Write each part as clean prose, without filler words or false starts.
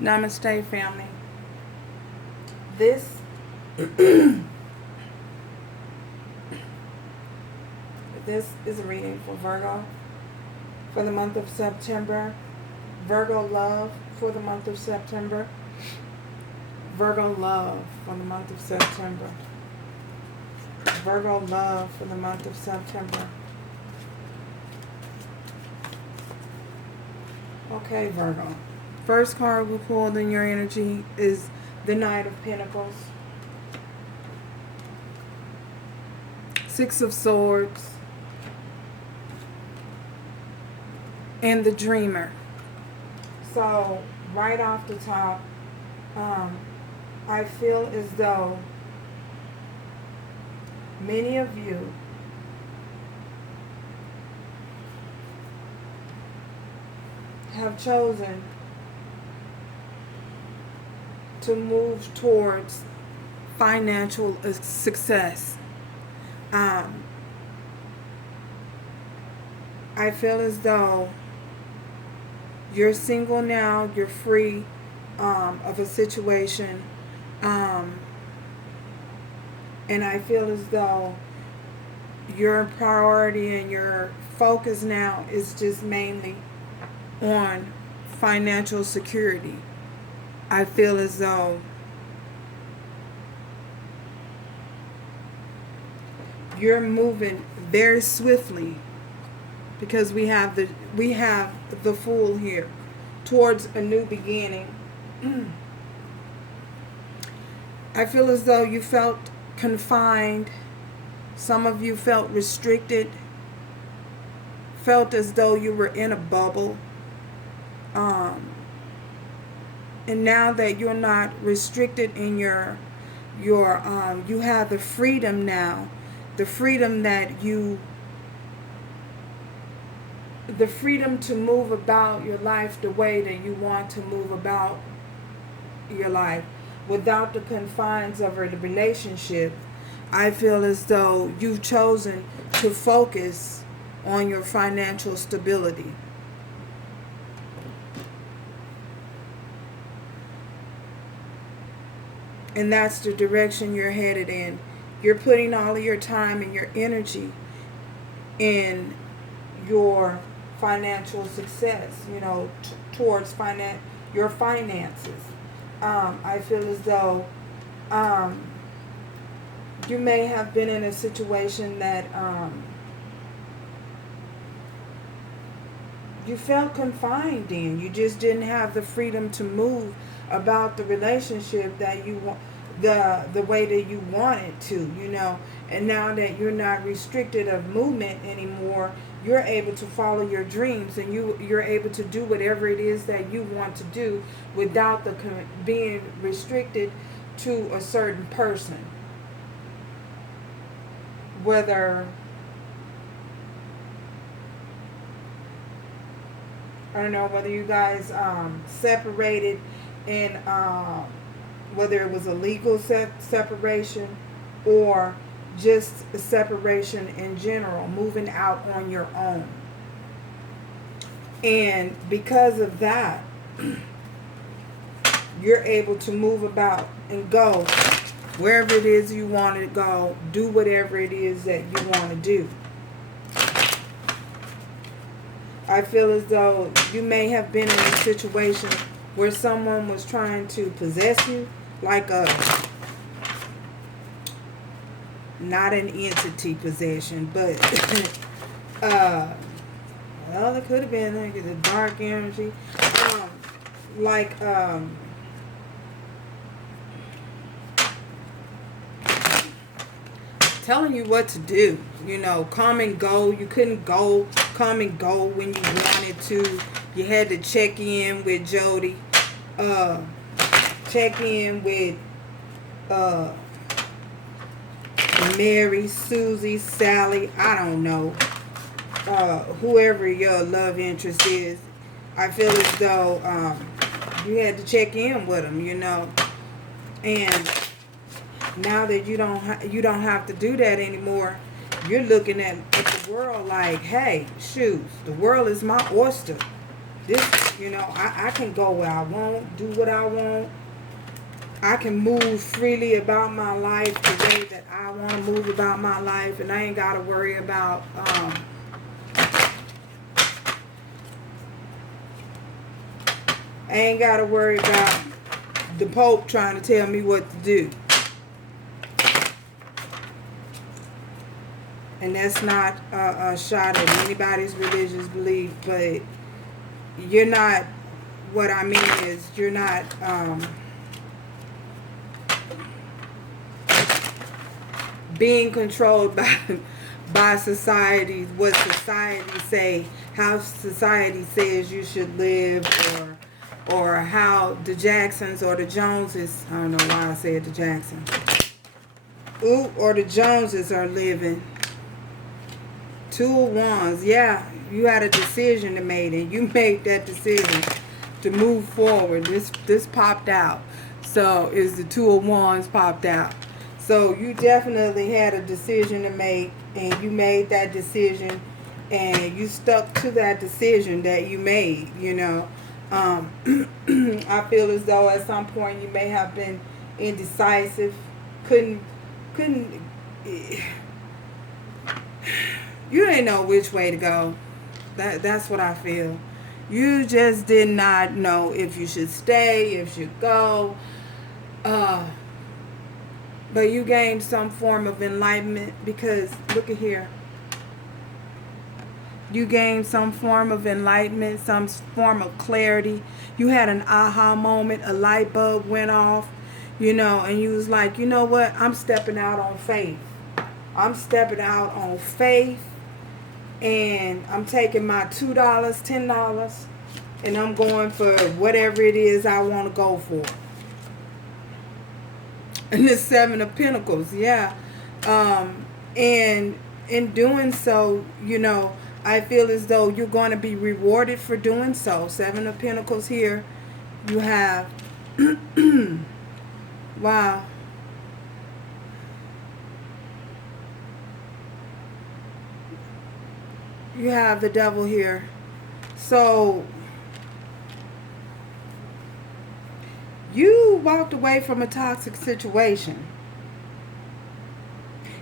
Namaste, family. This this is a reading for Virgo for the month of September. Virgo love for the month of September. Virgo love for the month of September. Virgo love for the month of September. Okay, Virgo. First card we pulled in your energy is the Knight of Pentacles. Six of Swords. And the Dreamer. So, right off the top, I feel as though many of you have chosen to move towards financial success. I feel as though you're single now, you're free of a situation, and I feel as though your priority and your focus now is just mainly on financial security. I feel as though you're moving very swiftly, because we have the Fool here, towards a new beginning. I feel as though you felt confined. Some of you felt restricted, felt as though you were in a bubble. And now that you're not restricted in you have the freedom now, the freedom to move about your life the way that you want to move about your life without the confines of a relationship. I feel as though you've chosen to focus on your financial stability. And that's the direction you're headed in. You're putting all of your time and your energy in your financial success, towards your finances. I feel as though you may have been in a situation that you felt confined in. You just didn't have the freedom to move about the relationship that you want, the way that you wanted to, and now that you're not restricted of movement anymore, you're able to follow your dreams, and you're able to do whatever it is that you want to do without being restricted to a certain person. Whether I don't know whether you guys separated, and whether it was a legal separation or just a separation in general, moving out on your own. And because of that, you're able to move about and go wherever it is you want to go, do whatever it is that you want to do. I feel as though you may have been in a situation where someone was trying to possess you, like not an entity possession, but well, it could have been like a dark energy, telling you what to do, come and go. You couldn't come and go when you wanted to. You had to check in with Jody, check in with Mary, Susie, Sally, I don't know, whoever your love interest is. I feel as though you had to check in with them, and now that you don't have to do that anymore, you're looking at the world like, hey, shoot, the world is my oyster. This You know, I can go where I want, do what I want. I can move freely about my life the way that I want to move about my life, and I ain't got to worry about the Pope trying to tell me what to do. And that's not a shot at anybody's religious belief, but you're not, what I mean is, you're not being controlled by society, what society say, how society says you should live, or how the Jacksons or the Joneses, I don't know why I said the Jacksons, or the Joneses are living. Two of Wands, yeah, you had a decision to make, and you made that decision to move forward. This popped out, so is the Two of Wands popped out. So you definitely had a decision to make, and you made that decision, and you stuck to that decision that you made, you know. I feel as though at some point you may have been indecisive, couldn't you didn't know which way to go. That's what I feel. You just did not know if you should stay, if you should go. But you gained some form of enlightenment, because look at here. You gained some form of enlightenment, some form of clarity. You had an aha moment, a light bulb went off, you know, and you was like, you know what? I'm stepping out on faith. I'm stepping out on faith, and I'm taking my $2, $10, and I'm going for whatever it is I want to go for. And the Seven of Pentacles, yeah. And in doing so, you know, I feel as though you're going to be rewarded for doing so. Seven of Pentacles here. You have, wow. You have the Devil here. So you walked away from a toxic situation.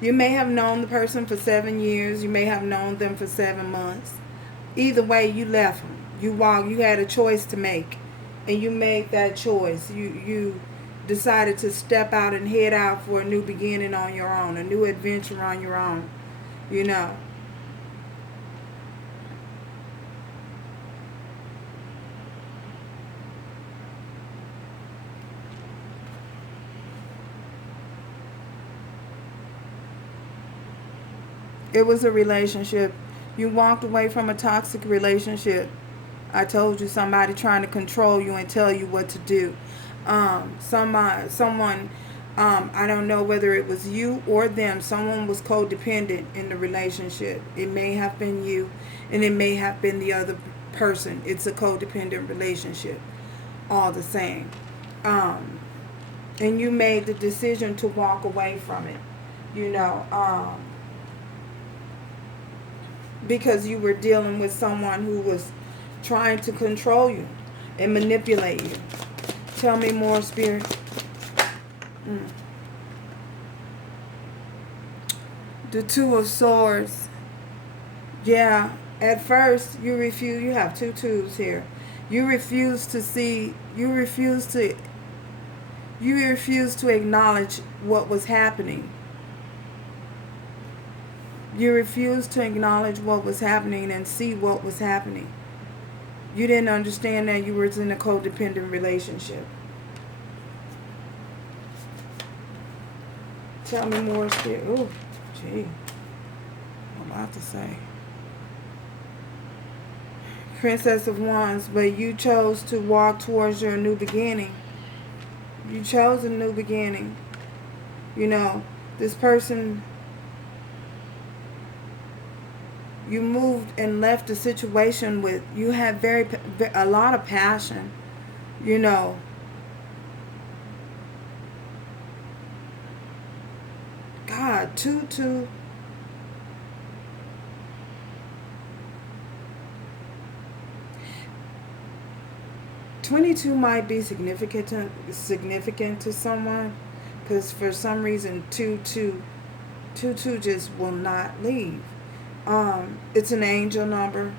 You may have known the person for 7 years. You may have known them for 7 months. Either way, you left them. You had a choice to make, and you made that choice. You decided to step out and head out for a new beginning on your own, a new adventure on your own, you know. It was a relationship. You walked away from a toxic relationship. I told you, somebody trying to control you and tell you what to do. Someone, I don't know whether it was you or them. Someone was codependent in the relationship. It may have been you, and it may have been the other person. It's a codependent relationship, all the same. And you made the decision to walk away from it, you know. Because you were dealing with someone who was trying to control you and manipulate you. Tell me more, Spirit. The Two of Swords. Yeah, at first you refuse. You have two twos here. You refuse to see. You refuse to acknowledge what was happening. You refused to acknowledge what was happening and see what was happening. You didn't understand that you were in a codependent relationship. Tell me more, Spirit. Oh, gee. I'm about to say. Princess of Wands, but you chose to walk towards your new beginning. You chose a new beginning. You know, this person, you moved and left the situation with, you had a lot of passion, you know. God, two. 22 might be significant to someone, because for some reason 22 just will not leave. It's an angel number.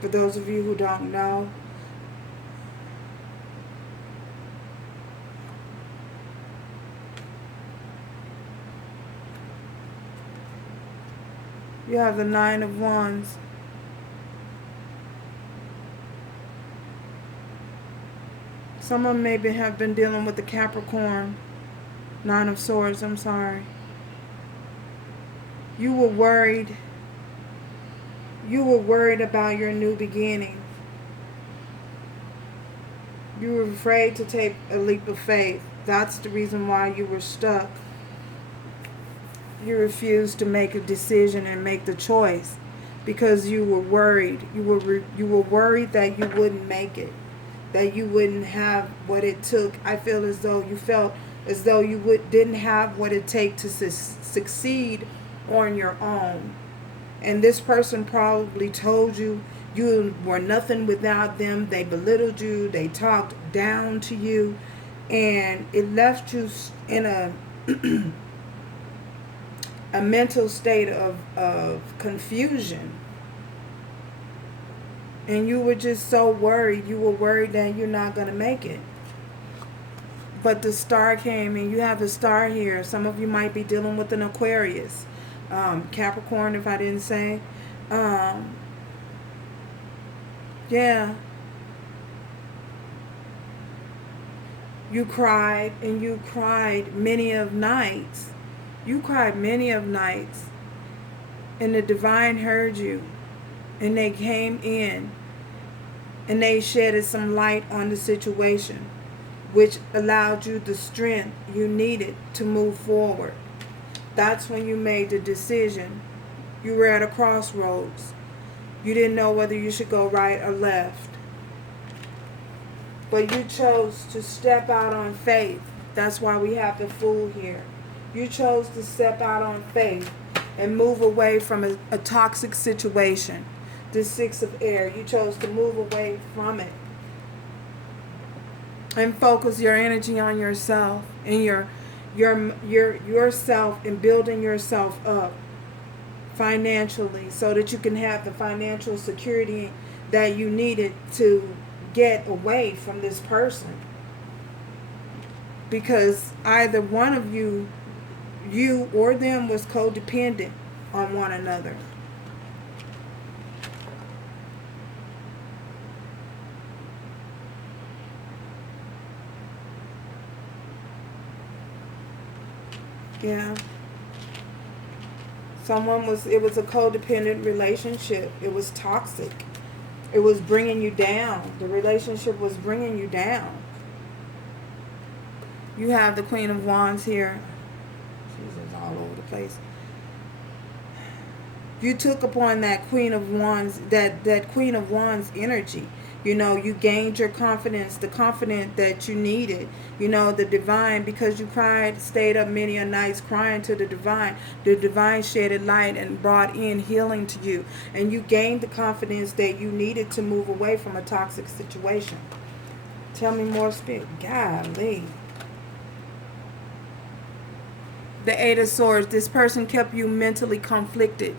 For those of you who don't know, you have the Nine of Wands. Someone maybe have been dealing with the Capricorn. Nine of Swords, I'm sorry. You were worried. You were worried about your new beginning. You were afraid to take a leap of faith. That's the reason why you were stuck. You refused to make a decision and make the choice because you were worried. You were worried that you wouldn't make it, that you wouldn't have what it took. I feel as though you felt as though you didn't have what it takes to succeed on your own. And this person probably told you you were nothing without them. They belittled you. They talked down to you. And it left you in a a mental state of confusion. And you were just so worried. You were worried that you're not going to make it. But the star came, and you have a star here. Some of you might be dealing with an Aquarius. Capricorn, if I didn't say. Yeah. You cried, and you cried many of nights. You cried many of nights. And the divine heard you. And they came in. And they shedded some light on the situation, which allowed you the strength you needed to move forward. That's when you made the decision. You were at a crossroads. You didn't know whether you should go right or left. But you chose to step out on faith. That's why we have the Fool here. You chose to step out on faith and move away from a toxic situation. The Six of Air. You chose to move away from it. And focus your energy on yourself and yourself and building yourself up financially so that you can have the financial security that you needed to get away from this person. Because either one of you or them was codependent on one another. Yeah. It was a codependent relationship. It was toxic. It was bringing you down. The relationship was bringing you down. You have the Queen of Wands here. She's all over the place. You took upon that Queen of Wands, that Queen of Wands energy. You know, you gained your confidence, the confidence that you needed. You know, the divine, because you cried, stayed up many a nights crying to the divine. The divine shedded light and brought in healing to you. And you gained the confidence that you needed to move away from a toxic situation. Tell me more, Spirit. Golly. The Eight of Swords. This person kept you mentally conflicted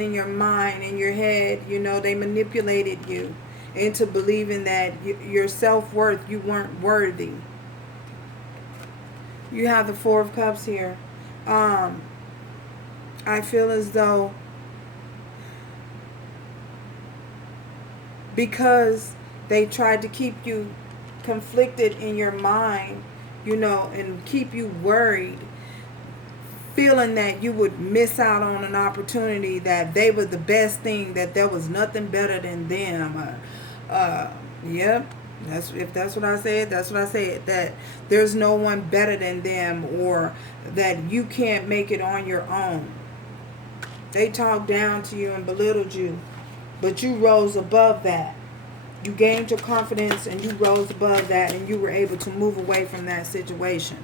in your mind, in your head. You know, they manipulated you into believing that your self-worth, you weren't worthy. You have the Four of Cups here. I feel as though because they tried to keep you conflicted in your mind, you know, and keep you worried, feeling that you would miss out on an opportunity, that they were the best thing, that there was nothing better than them. Yep, if that's what I said, that's what I said. That there's no one better than them, or that you can't make it on your own. They talked down to you and belittled you, but you rose above that. You gained your confidence and you rose above that, and you were able to move away from that situation.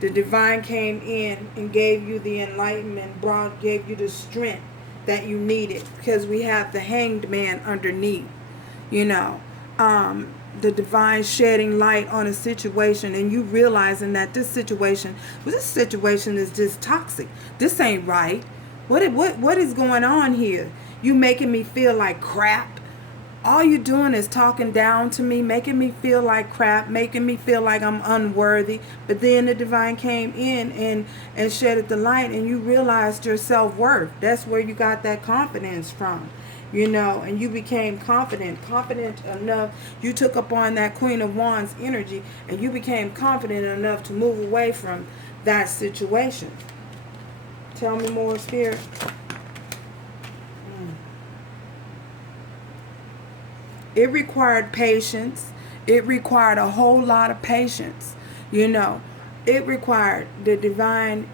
The divine came in and gave you the enlightenment, gave you the strength that you needed, because we have the Hanged Man underneath, you know. The divine shedding light on a situation, and you realizing that this situation is just toxic. This ain't right. What is going on here? You making me feel like crap. All you doing is talking down to me, making me feel like crap, making me feel like I'm unworthy. But then the divine came in and shedded the light, and you realized your self-worth. That's where you got that confidence from, you know, and you became confident enough. You took upon that Queen of Wands energy, and you became confident enough to move away from that situation. Tell me more, Spirit. It required patience. It required a whole lot of patience. You know, it required the divine.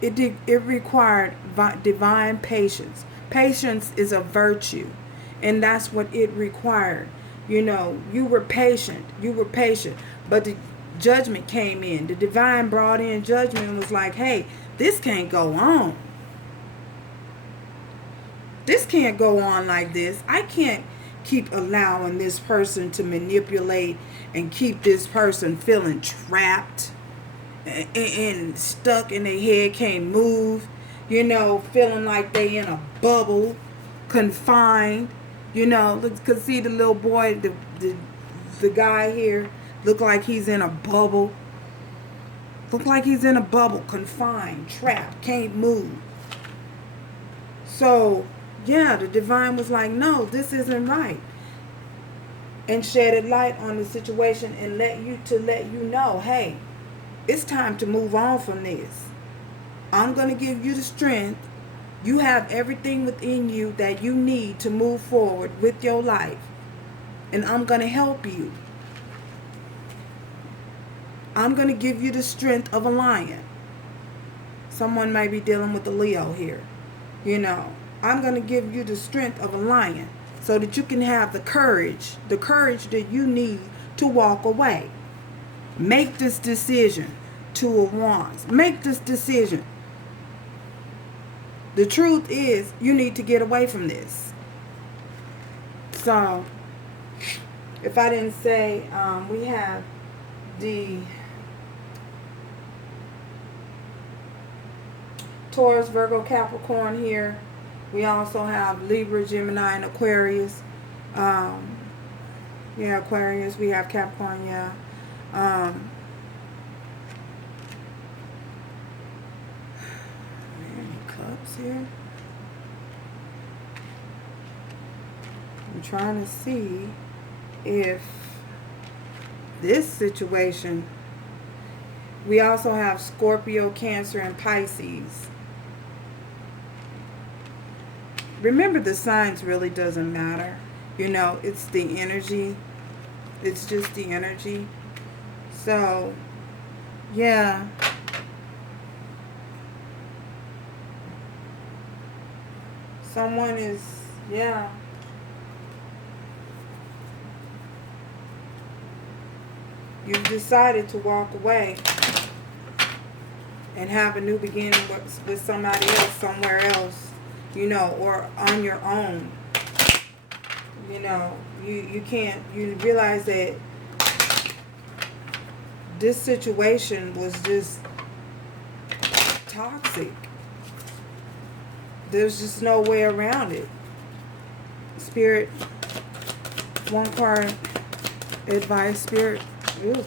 It required divine patience. Patience is a virtue, and that's what it required. You know, you were patient. But the judgment came in. The divine brought in judgment and was like, hey, this can't go on. This can't go on like this. I can't keep allowing this person to manipulate and keep this person feeling trapped and stuck in their head, can't move, you know, feeling like they in a bubble, confined, you know. Cause see the little boy, the guy here, look like he's in a bubble. Look like he's in a bubble, confined, trapped, can't move. So yeah, the divine was like, no, this isn't right. And shedded light on the situation and let you know, hey, it's time to move on from this. I'm going to give you the strength. You have everything within you that you need to move forward with your life. And I'm going to help you. I'm going to give you the strength of a lion. Someone may be dealing with a Leo here, you know. I'm going to give you the strength of a lion so that you can have the courage that you need to walk away. Make this decision, Two of Wands. Make this decision. The truth is, you need to get away from this. So, if I didn't say, we have the Taurus, Virgo, Capricorn here. We also have Libra, Gemini, and Aquarius. Yeah, Aquarius. We have Capricorn, yeah. Any cups here? I'm trying to see if this situation... We also have Scorpio, Cancer, and Pisces. Remember, the signs really doesn't matter. You know, it's the energy. It's just the energy. So, yeah. Someone is, yeah. You've decided to walk away and have a new beginning with somebody else, somewhere else. You know, or on your own. You know, you can't, you realize that this situation was just toxic. There's just no way around it. Spirit, one card, advice, Spirit. Ooh. Okay.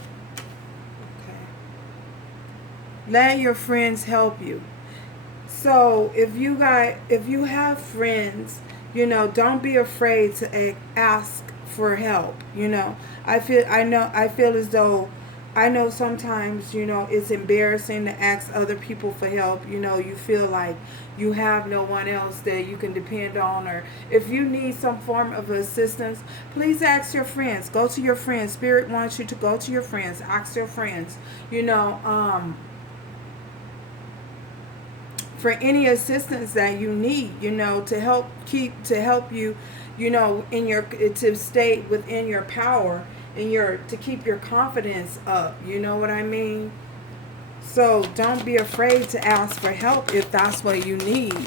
Let your friends help you. So if you have friends, you know, don't be afraid to ask for help. You know, I feel as though, I know sometimes, you know, it's embarrassing to ask other people for help. You know, you feel like you have no one else that you can depend on, or if you need some form of assistance, please ask your friends. Go to your friends. Spirit wants you to go to your friends. Ask your friends. You know, for any assistance that you need, you know, to help you, you know, to stay within your power, to keep your confidence up. You know what I mean? So don't be afraid to ask for help if that's what you need.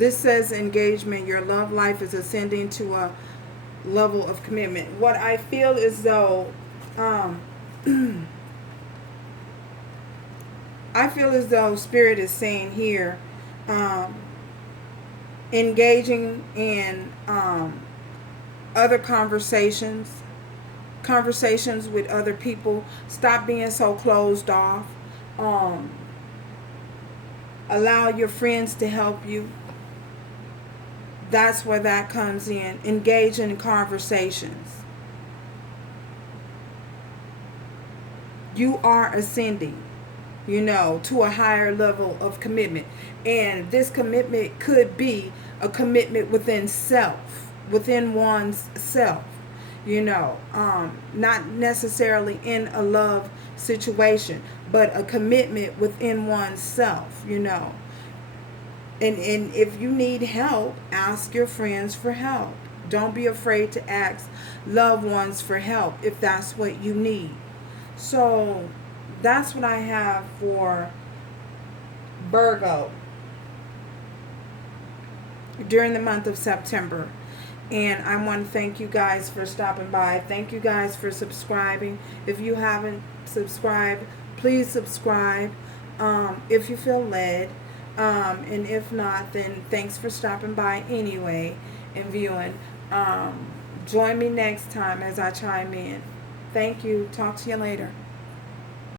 This says engagement. Your love life is ascending to a level of commitment. What I feel is though, um, I feel as though Spirit is saying here, um, engaging in other conversations with other people. Stop being so closed off. Um, Allow your friends to help you. That's where that comes in. Engage in conversations. You are ascending, to a higher level of commitment. And this commitment could be a commitment within one's self, not necessarily in a love situation, but a commitment within oneself, And if you need help, ask your friends for help. Don't be afraid to ask loved ones for help if that's what you need. So that's what I have for Virgo during the month of September. And I want to thank you guys for stopping by. Thank you guys for subscribing. If you haven't subscribed, please subscribe if you feel led. And if not, then thanks for stopping by anyway and viewing. Join me next time as I chime in. Thank you. Talk to you later.